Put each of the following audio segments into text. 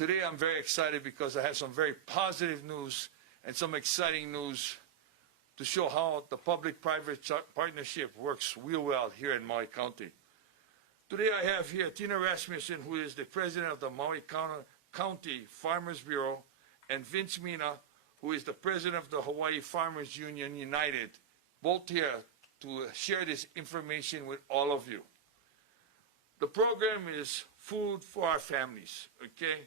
Today I'm very excited because I have some very positive news and some exciting news to show how the public-private partnership works real well here in Maui County. Today I have here Tina Rasmussen, who is the president of the Maui County Farmers Bureau, and Vince Mina, who is the president of the Hawaii Farmers Union United, both here to share this information with all of you. The program is Food for Our Families, okay?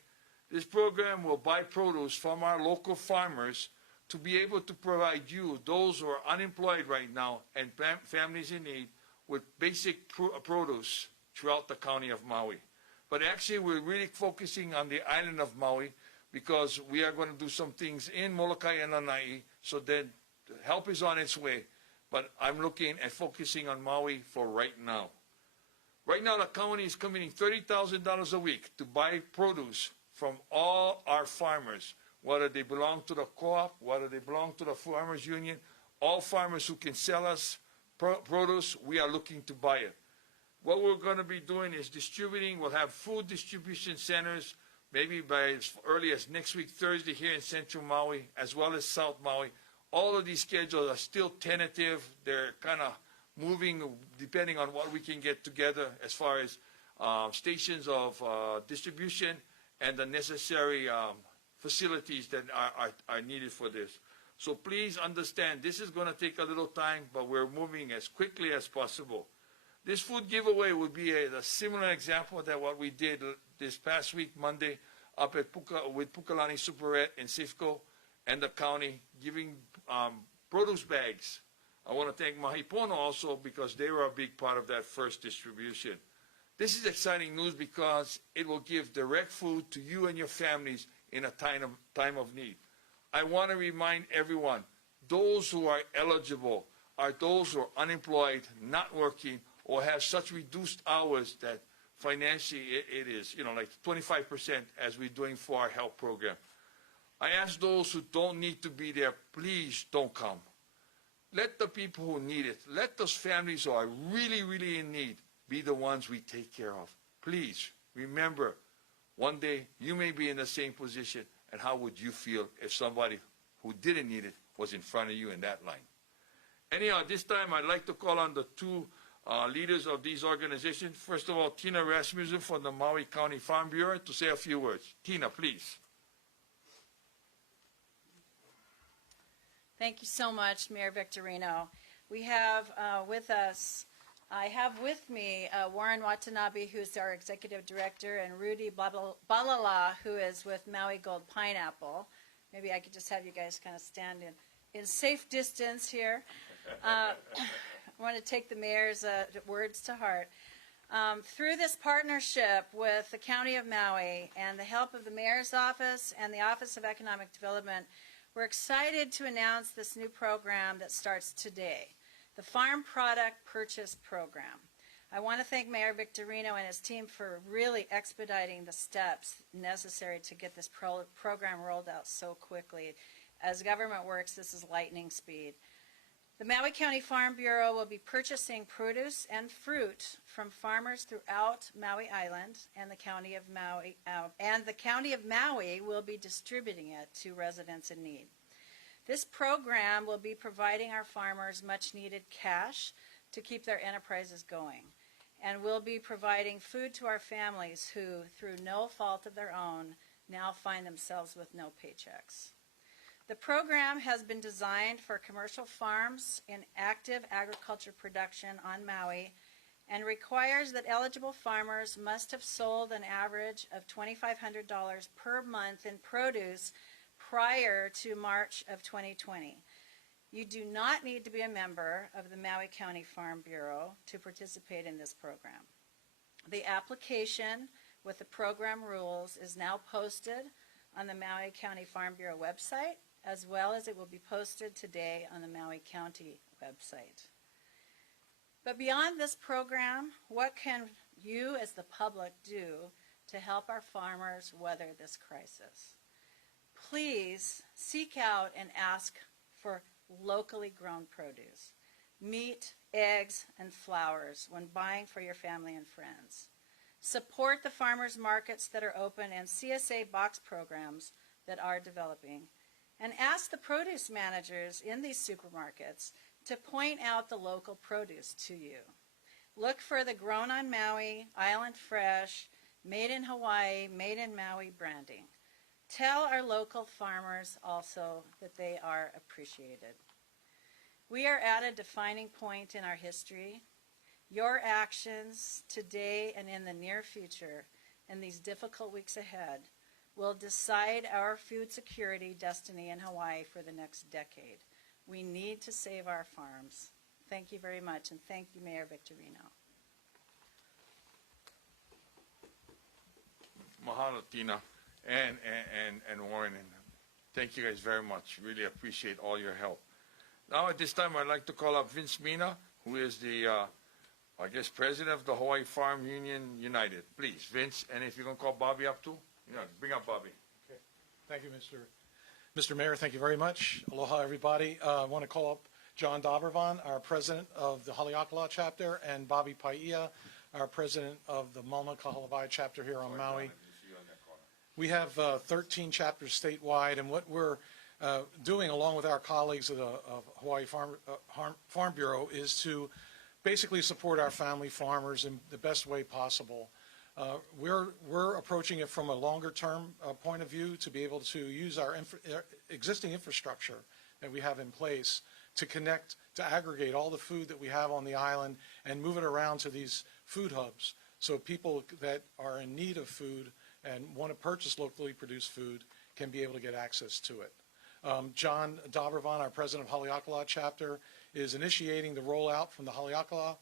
This program will buy produce from our local farmers to be able to provide you, those who are unemployed right now and families in need, with basic produce throughout the county of Maui. But actually, we're really focusing on the island of Maui because we are going to do some things in Molokai and Lanai, so that help is on its way. But I'm looking at focusing on Maui for right now. Right now, the county is committing $30,000 a week to buy produce from all our farmers, whether they belong to the co-op, whether they belong to the Farmers Union. All farmers who can sell us produce, we are looking to buy it. What we're going to be doing is distributing. We'll have food distribution centers, maybe by as early as next week, Thursday, here in Central Maui, as well as South Maui. All of these schedules are still tentative. They're kind of moving depending on what we can get together as far as stations of distribution and the necessary facilities that are needed for this. So please understand, this is going to take a little time, but we're moving as quickly as possible. This food giveaway would be a similar example that what we did this past week, Monday, up at with Pukalani Superette in Sifco and the county, giving produce bags. I want to thank Mahipono also because they were a big part of that first distribution. This is exciting news because it will give direct food to you and your families in a time of need. I want to remind everyone, those who are eligible are those who are unemployed, not working, or have such reduced hours that financially it is, like 25% as we're doing for our health program. I ask those who don't need to be there, please don't come. Let the people who need it, let those families who are really, really in need be the ones we take care of. Please remember, one day you may be in the same position, and how would you feel if somebody who didn't need it was in front of you in that line? Anyhow, this time I'd like to call on the two leaders of these organizations. First of all, Tina Rasmussen from the Maui County Farm Bureau to say a few words. Tina, please. Thank you so much, Mayor Victorino. We have I have with me Warren Watanabe, who's our Executive Director, and Rudy Balala, who is with Maui Gold Pineapple. Maybe I could just have you guys kind of stand in safe distance here. I want to take the Mayor's words to heart. Through this partnership with the County of Maui and the help of the Mayor's Office and the Office of Economic Development, we're excited to announce this new program that starts today, the Farm Product Purchase Program. I want to thank Mayor Victorino and his team for really expediting the steps necessary to get this program rolled out so quickly. As government works, this is lightning speed. The Maui County Farm Bureau will be purchasing produce and fruit from farmers throughout Maui Island, and the County of Maui will be distributing it to residents in need. This program will be providing our farmers much needed cash to keep their enterprises going, and will be providing food to our families who, through no fault of their own, now find themselves with no paychecks. The program has been designed for commercial farms in active agriculture production on Maui and requires that eligible farmers must have sold an average of $2,500 per month in produce prior to March of 2020. You do not need to be a member of the Maui County Farm Bureau to participate in this program. The application with the program rules is now posted on the Maui County Farm Bureau website, as well as it will be posted today on the Maui County website. But beyond this program, what can you as the public do to help our farmers weather this crisis? Please seek out and ask for locally grown produce, meat, eggs, and flowers when buying for your family and friends. support the farmers markets that are open and CSA box programs that are developing, and ask the produce managers in these supermarkets to point out the local produce to you. Look for the Grown on Maui, Island Fresh, Made in Hawaii, Made in Maui branding. Tell our local farmers also that they are appreciated. We are at a defining point in our history. Your actions today and in the near future and these difficult weeks ahead will decide our food security destiny in Hawaii for the next decade. We need to save our farms. Thank you very much, and thank you, Mayor Victorino. Mahalo, Tina, and Warren, and thank you guys very much. Really appreciate all your help. Now at this time, I'd like to call up Vince Mina, who is the, I guess, president of the Hawaii Farm Union United. Please, Vince, and if you can call Bobby up too, bring up Bobby. Okay. Thank you, Mr. Mayor. Thank you very much. Aloha, everybody. I want to call up John Dobervan, our president of the Haleakala chapter, and Bobby Paia, our president of the Mauna Kahalavai chapter here on Maui. We have 13 chapters statewide, and what we're doing along with our colleagues of the Hawaii Farm Bureau is to basically support our family farmers in the best way possible. We're approaching it from a longer term point of view to be able to use our existing infrastructure that we have in place to connect, to aggregate all the food that we have on the island and move it around to these food hubs so people that are in need of food and want to purchase locally produced food can be able to get access to it. John Dobervan, our president of Haleakala chapter, is initiating the rollout from the Haleakala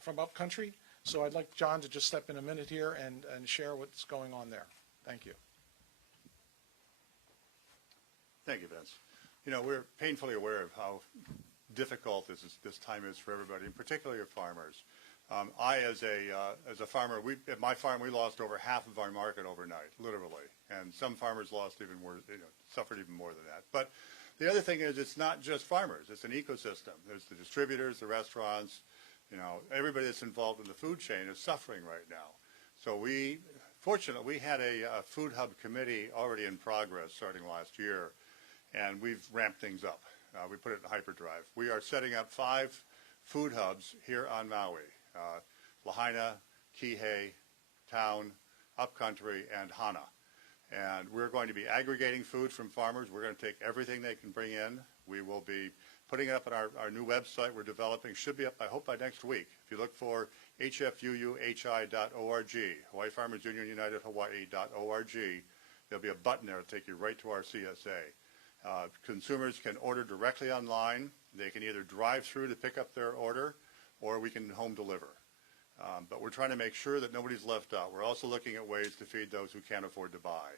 from upcountry. So I'd like John to just step in a minute here and share what's going on there. Thank you. Thank you, Vince. You know, we're painfully aware of how difficult this time is for everybody, and particularly your farmers. I, as a farmer, at my farm, we lost over half of our market overnight, literally, and some farmers lost even more, suffered even more than that. But the other thing is, it's not just farmers; it's an ecosystem. There's the distributors, the restaurants, everybody that's involved in the food chain is suffering right now. So fortunately, we had a food hub committee already in progress starting last year, and we've ramped things up. We put it in hyperdrive. We are setting up 5 food hubs here on Maui. Lahaina, Kihei, Town, Upcountry, and Hana. And we're going to be aggregating food from farmers. We're going to take everything they can bring in. We will be putting it up on our new website we're developing. Should be up, I hope, by next week. If you look for hfuuhi.org, Hawaii Farmers Union United Hawaii.org, there'll be a button there to take you right to our CSA. Consumers can order directly online. They can either drive through to pick up their order, or we can home deliver. But we're trying to make sure that nobody's left out. We're also looking at ways to feed those who can't afford to buy.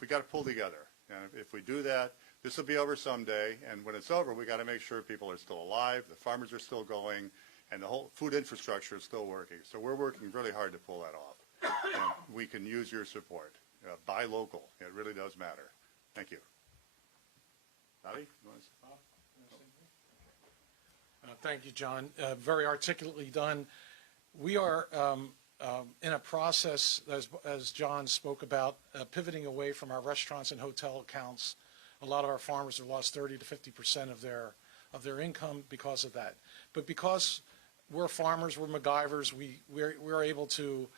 We got to pull together. And if we do that, this will be over someday. And when it's over, we got to make sure people are still alive, the farmers are still going, and the whole food infrastructure is still working. So we're working really hard to pull that off. And we can use your support. Buy local. It really does matter. Thank you. Bobby, you want to say? Thank you, John. Very articulately done. We are in a process, as John spoke about, pivoting away from our restaurants and hotel accounts. A lot of our farmers have lost 30 to 50% of their income because of that. But because we're farmers, we're MacGyvers, we're able to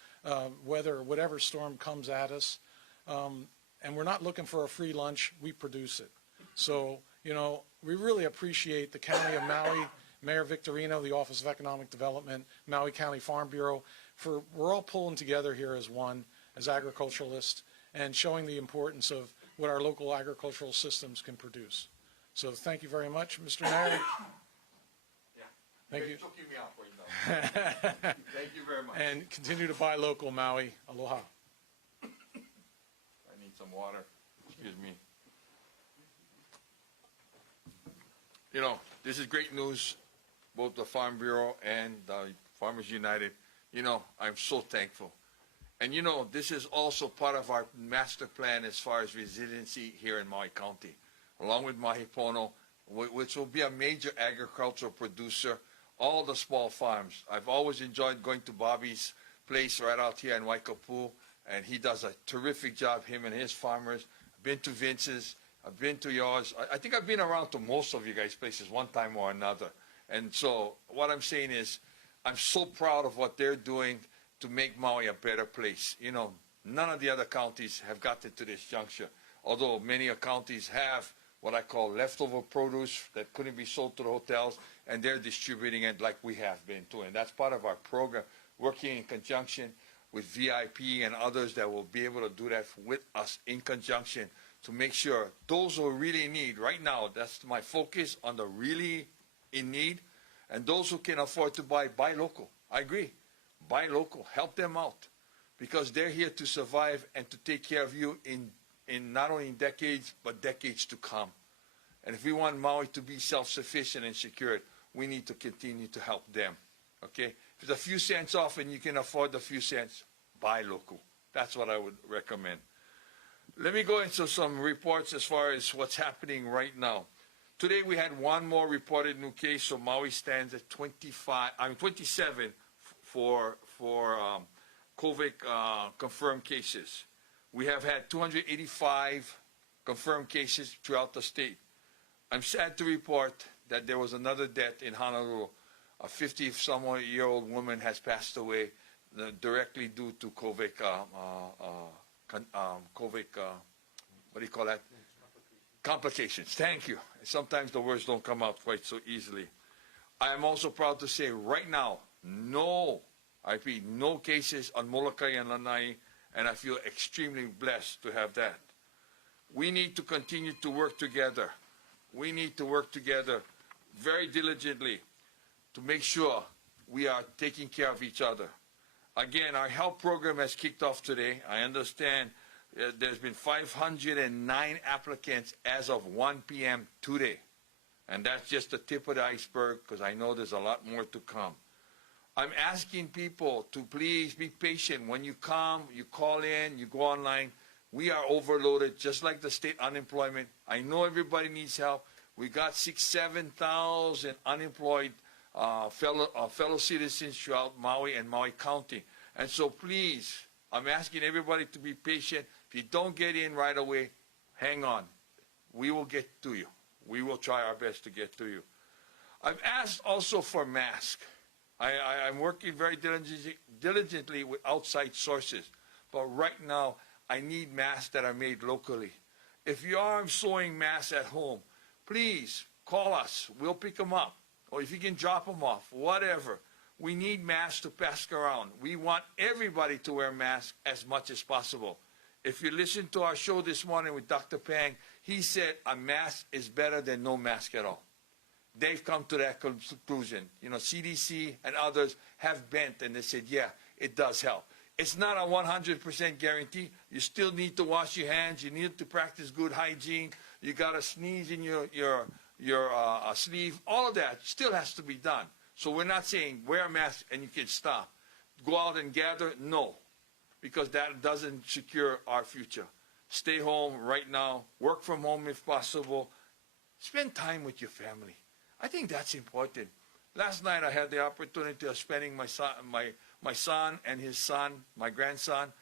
weather whatever storm comes at us. And we're not looking for a free lunch. We produce it. So, we really appreciate the County of Maui, Mayor Victorino, the Office of Economic Development, Maui County Farm Bureau, we're all pulling together here as one, as agriculturalists, and showing the importance of what our local agricultural systems can produce. So thank you very much, Mr. Mayor. Yeah. Thank you. Choking me out right now. Thank you very much. And continue to buy local, Maui. Aloha. I need some water. Excuse me. This is great news, both the Farm Bureau and the Farmers United. I'm so thankful. And this is also part of our master plan as far as resiliency here in Maui County, along with Mahipono, which will be a major agricultural producer all the small farms. I've always enjoyed going to Bobby's place right out here in Waikapu, and he does a terrific job, him and his farmers. I've been to Vince's, I've been to yours. I think I've been around to most of you guys' places one time or another. And so what I'm saying is, I'm so proud of what they're doing to make Maui a better place. You know, none of the other counties have gotten to this juncture, although many counties have what I call leftover produce that couldn't be sold to the hotels, and they're distributing it like we have been doing. That's part of our program, working in conjunction with VIP and others that will be able to do that with us in conjunction to make sure those who really in need, right now, that's my focus on the really in need, and those who can afford to buy local. I agree. Buy local. Help them out, because they're here to survive and to take care of you in not only in decades, but decades to come. And if we want Maui to be self-sufficient and secured, we need to continue to help them. Okay? If it's a few cents off and you can afford the few cents, buy local. That's what I would recommend. Let me go into some reports as far as what's happening right now. Today we had one more reported new case, so Maui stands at 27 for COVID confirmed cases. We have had 285 confirmed cases throughout the state. I'm sad to report that there was another death in Honolulu. A 50-some-year-old woman has passed away directly due to COVID, what do you call that? Complications. Thank you. Sometimes the words don't come out quite so easily. I am also proud to say right now, I repeat, no cases on Molokai and Lanai, and I feel extremely blessed to have that. We need to continue to work together. We need to work together very diligently to make sure we are taking care of each other. Again, our health program has kicked off today. I understand there's been 509 applicants as of 1 p.m. today. And that's just the tip of the iceberg, because I know there's a lot more to come. I'm asking people to please be patient. When you come, you call in, you go online. We are overloaded, just like the state unemployment. I know everybody needs help. We got 7,000 unemployed fellow citizens throughout Maui and Maui County. And so please, I'm asking everybody to be patient. If you don't get in right away, hang on. We will get to you. We will try our best to get to you. I've asked also for masks. I'm working very diligently with outside sources. But right now, I need masks that are made locally. If you are sewing masks at home, please call us. We'll pick them up. Or if you can drop them off, whatever. We need masks to pass around. We want everybody to wear masks as much as possible. If you listen to our show this morning with Dr. Pang, he said a mask is better than no mask at all. They've come to that conclusion. You know, CDC and others have bent and they said, yeah, it does help. It's not a 100% guarantee. You still need to wash your hands. You need to practice good hygiene. You got to sneeze in your sleeve. All of that still has to be done. So we're not saying wear a mask and you can stop. Go out and gather? No, because that doesn't secure our future. Stay home right now. Work from home if possible. Spend time with your family. I think that's important. Last night I had the opportunity of spending my son and his son, my grandson,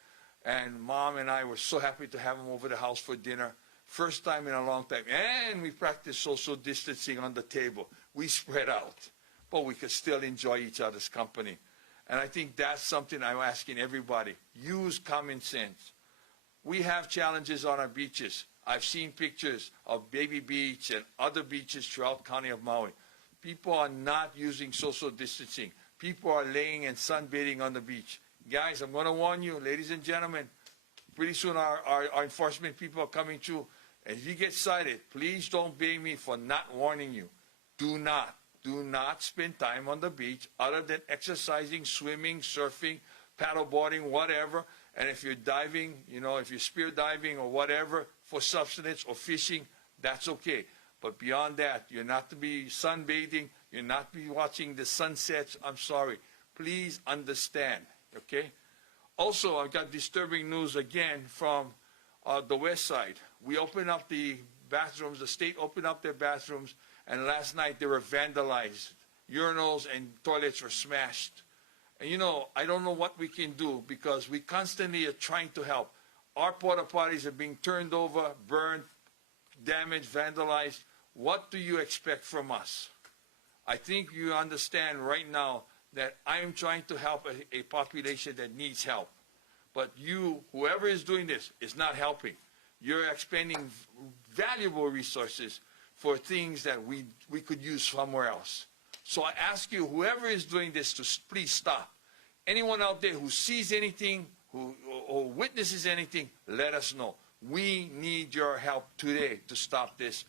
and Mom and I were so happy to have him over the house for dinner. First time in a long time. And we practiced social distancing on the table. We spread out, but we could still enjoy each other's company. And I think that's something I'm asking everybody. Use common sense. We have challenges on our beaches. I've seen pictures of Baby Beach and other beaches throughout County of Maui. People are not using social distancing. People are laying and sunbathing on the beach. Guys, I'm going to warn you, ladies and gentlemen, pretty soon our enforcement people are coming through. And if you get cited, please don't blame me for not warning you. Do not spend time on the beach other than exercising, swimming, surfing, paddleboarding, whatever. And if you're diving, you know, if you're spear diving or whatever for subsistence or fishing, that's okay. But beyond that, you're not to be sunbathing. You're not to be watching the sunsets. I'm sorry. Please understand, okay? Also, I've got disturbing news again from the west side. We opened up the bathrooms. The state opened up their bathrooms, and last night they were vandalized. urinals and toilets were smashed. And I don't know what we can do because we constantly are trying to help. Our porta potties are being turned over, burned, damaged, vandalized. What do you expect from us? I think you understand right now that I am trying to help a population that needs help. But you, whoever is doing this, is not helping. You're expending valuable resources for things that we could use somewhere else. So I ask you, whoever is doing this, to please stop. Anyone out there who sees anything, or witnesses anything, let us know. We need your help today to stop this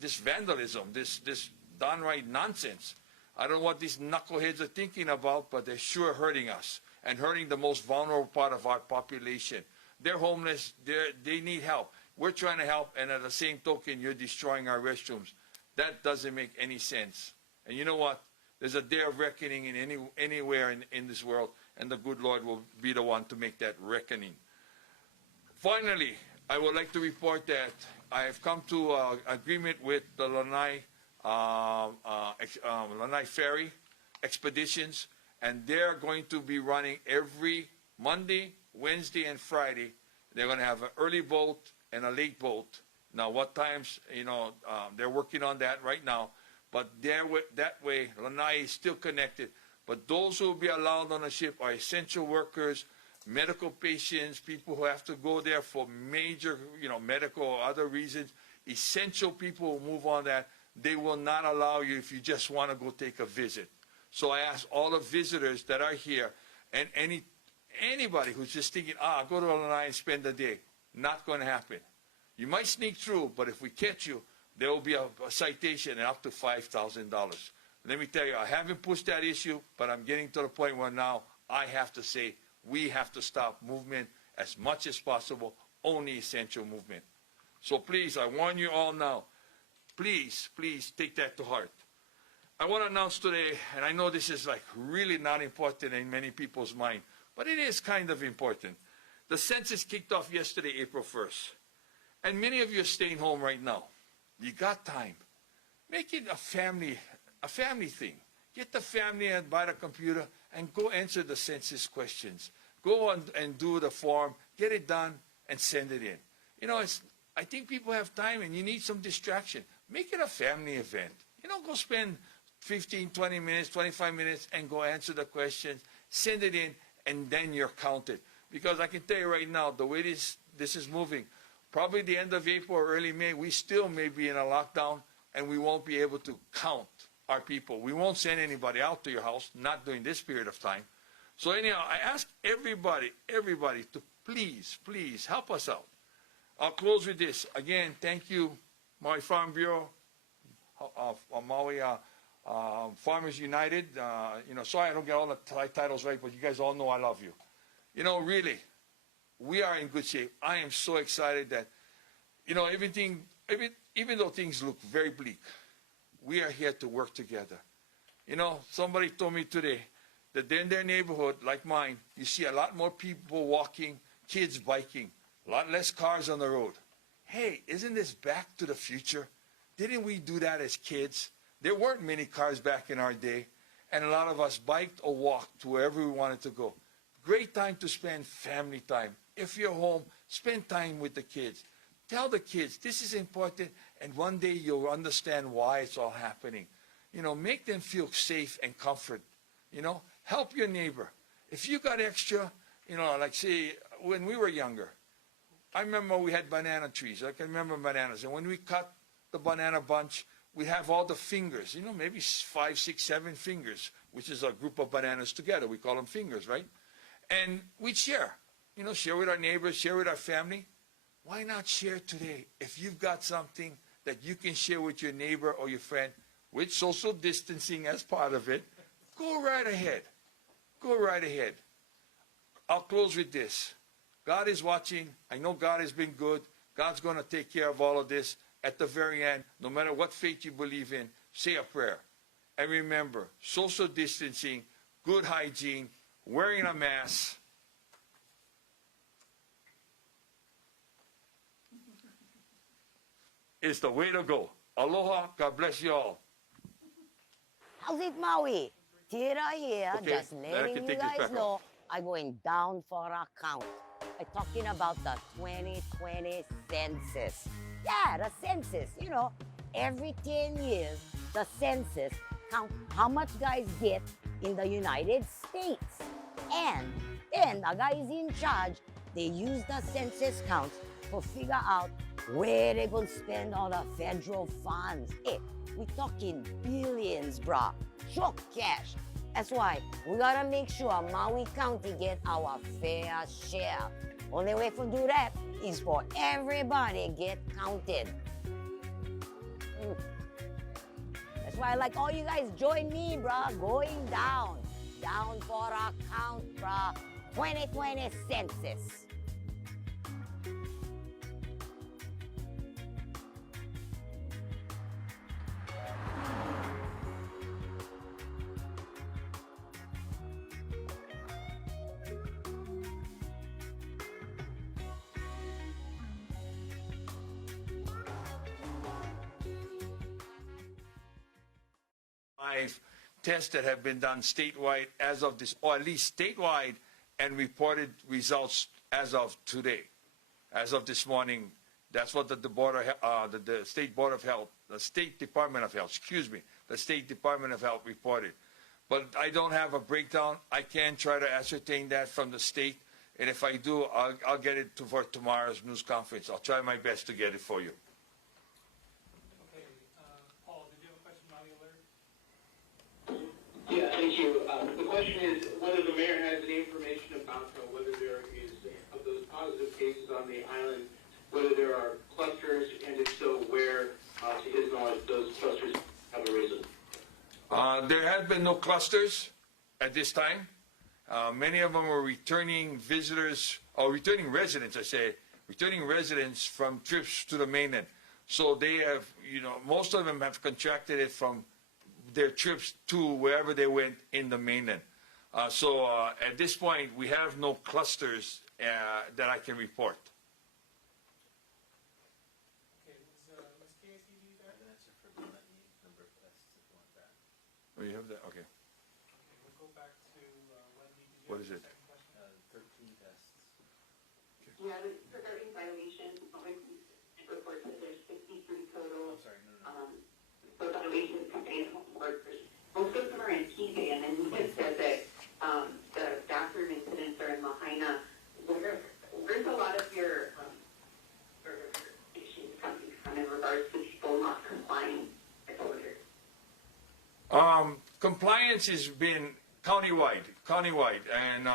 vandalism, this downright nonsense. I don't know what these knuckleheads are thinking about, but they're sure hurting us and hurting the most vulnerable part of our population. They're homeless. They need help. We're trying to help, and at the same token, you're destroying our restrooms. That doesn't make any sense. And you know what? There's a day of reckoning anywhere in this world, and the good Lord will be the one to make that reckoning. Finally, I would like to report that I have come to agreement with the Lanai Ferry Expeditions, and they're going to be running every Monday, Wednesday, and Friday. They're going to have an early boat and a late boat. Now, what times, they're working on that right now. But that way, Lanai is still connected. But those who will be allowed on the ship are essential workers, medical patients, people who have to go there for major, medical or other reasons. Essential people will move on that. They will not allow you if you just want to go take a visit. So I ask all the visitors that are here, and anybody who's just thinking, I'll go to Lanai and spend the day. Not going to happen. You might sneak through, but if we catch you, there will be a citation and up to $5,000. Let me tell you, I haven't pushed that issue, but I'm getting to the point where now I have to say we have to stop movement as much as possible, only essential movement. So please, I warn you all now, please take that to heart. I want to announce today, and I know this is really not important in many people's mind, but it is kind of important. The census kicked off yesterday, April 1st. And many of you are staying home right now. You got time. Make it a family thing. Get the family by the computer and go answer the census questions. Go and do the form, get it done, and send it in. I think people have time and you need some distraction. Make it a family event. Go spend 15, 20 minutes, 25 minutes, and go answer the questions, send it in, and then you're counted. Because I can tell you right now, the way this is moving, probably the end of April or early May, we still may be in a lockdown, and we won't be able to count our people. We won't send anybody out to your house, not during this period of time. So anyhow, I ask everybody to please help us out. I'll close with this. Again, thank you, Maui Farm Bureau, Maui Farmers United. Sorry I don't get all the titles right, but you guys all know I love you. Really, we are in good shape. I am so excited that, everything, even though things look very bleak, we are here to work together. Somebody told me today that in their neighborhood, like mine, you see a lot more people walking, kids biking, a lot less cars on the road. Hey, isn't this back to the future? Didn't we do that as kids? There weren't many cars back in our day, and a lot of us biked or walked to wherever we wanted to go. Great time to spend family time. If you're home, spend time with the kids. Tell the kids this is important, and one day you'll understand why it's all happening. Make them feel safe and comfort. Help your neighbor. If you got extra, say when we were younger, I remember we had banana trees. I can remember bananas, and when we cut the banana bunch, we have all the fingers. Maybe 5, 6, 7 fingers, which is a group of bananas together. We call them fingers, right? And we'd share, share with our neighbors, share with our family. Why not share today? If you've got something that you can share with your neighbor or your friend, with social distancing as part of it, go right ahead. Go right ahead. I'll close with this. God is watching. I know God has been good. God's going to take care of all of this. At the very end, no matter what faith you believe in, say a prayer. And remember, social distancing, good hygiene, wearing a mask, is the way to go. Aloha. God bless you all. How's it, Maui? Tira here, Okay, just then I letting can you take this guys back know off. I'm going down for a count. I'm talking about the 2020 census. Yeah, the census, you know, every 10 years, the census count how much guys get in the United States. And then the guys in charge, they use the census counts to figure out where they're going to spend all the federal funds. Hey, we're talking billions, brah. Sure cash. That's why we gotta make sure Maui County get our fair share. Only way to do that is for everybody get counted. That's why I like all you guys join me, bruh. Going down. Down for a count, bruh. 2020 census. Five tests that have been done statewide as of this, or at least statewide, and reported results as of today, as of this morning. That's what the State Board of Health, the State Department of Health, excuse me, the State Department of Health reported. But I don't have a breakdown. I can try to ascertain that from the state, and if I do, I'll get it for tomorrow's news conference. I'll try my best to get it for you. Okay, Paul, did you have a question about the alert? Yeah, thank you. The question is whether the mayor has any information about whether there is, of those positive cases on the island, whether there are clusters, and if so, where, to his knowledge, those clusters have arisen. There have been no clusters at this time. Many of them were returning visitors, or returning residents, I say, returning residents from trips to the mainland. So they have, you know, most of them have contracted it from their trips to wherever they went in the mainland. So at this point, we have no clusters that I can report. Okay, was KSTV there? Oh, you have that? Okay. Okay, we'll go back to Wendy. Did you What have is a it? second question? 13 tests. Yeah, regarding violations, reports that there's 53 total. I'm sorry, no. For violations contained home workers. Most of them are in Kihei, and then you just said that the bathroom incidents are in Lahaina. Where's a lot of your issues coming from in regards to people not complying with orders? Compliance has been countywide, and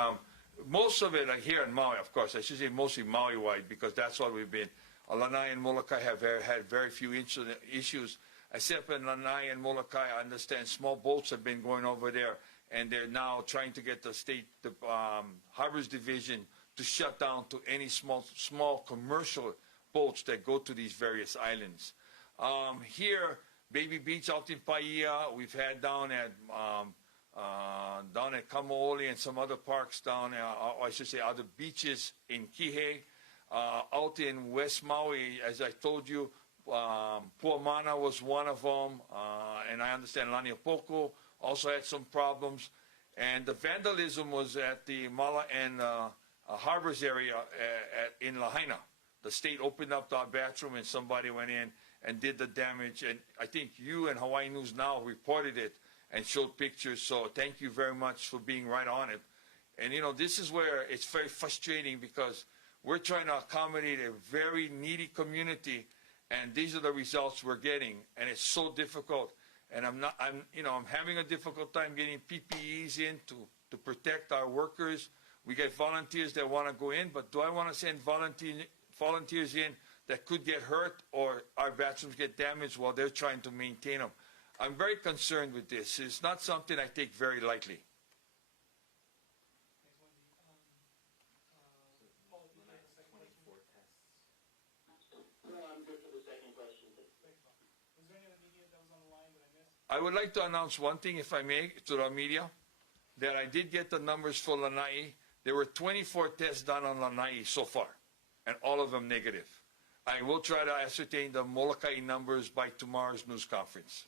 most of it here in Maui, of course. I should say mostly Maui-wide because that's what we've been. Lanai and Molokai have had very few issues, except in Lanai and Molokai. I understand small boats have been going over there, and they're now trying to get the Harbors Division to shut down to any small commercial boats that go to these various islands. Here, Baby Beach out in Paia, we've had down at Kamaoli and some other parks down, or I should say other beaches in Kihei. Out in West Maui, as I told you, Puamana was one of them, and I understand Laniapoko also had some problems. And the vandalism was at the Mala and Harbors area in Lahaina. The state opened up the bathroom and somebody went in and did the damage. And I think you and Hawaii News Now reported it and showed pictures. So thank you very much for being right on it. And, you know, this is where it's very frustrating because we're trying to accommodate a very needy community, and these are the results we're getting, and it's so difficult. And I'm having a difficult time getting PPEs in to protect our workers. We get volunteers that want to go in, but do I want to send volunteers in that could get hurt or our bathrooms get damaged while they're trying to maintain them? I'm very concerned with this. It's not something I take very lightly. Paul, did you have a second question? 24 tests. No, I'm good for the second question. Thanks, Paul. Was there any other media that was on the line that I missed? I would like to announce one thing, if I may, to the media, that I did get the numbers for Lanai. There were 24 tests done on Lanai so far, and all of them negative. I will try to ascertain the Molokai numbers by tomorrow's news conference.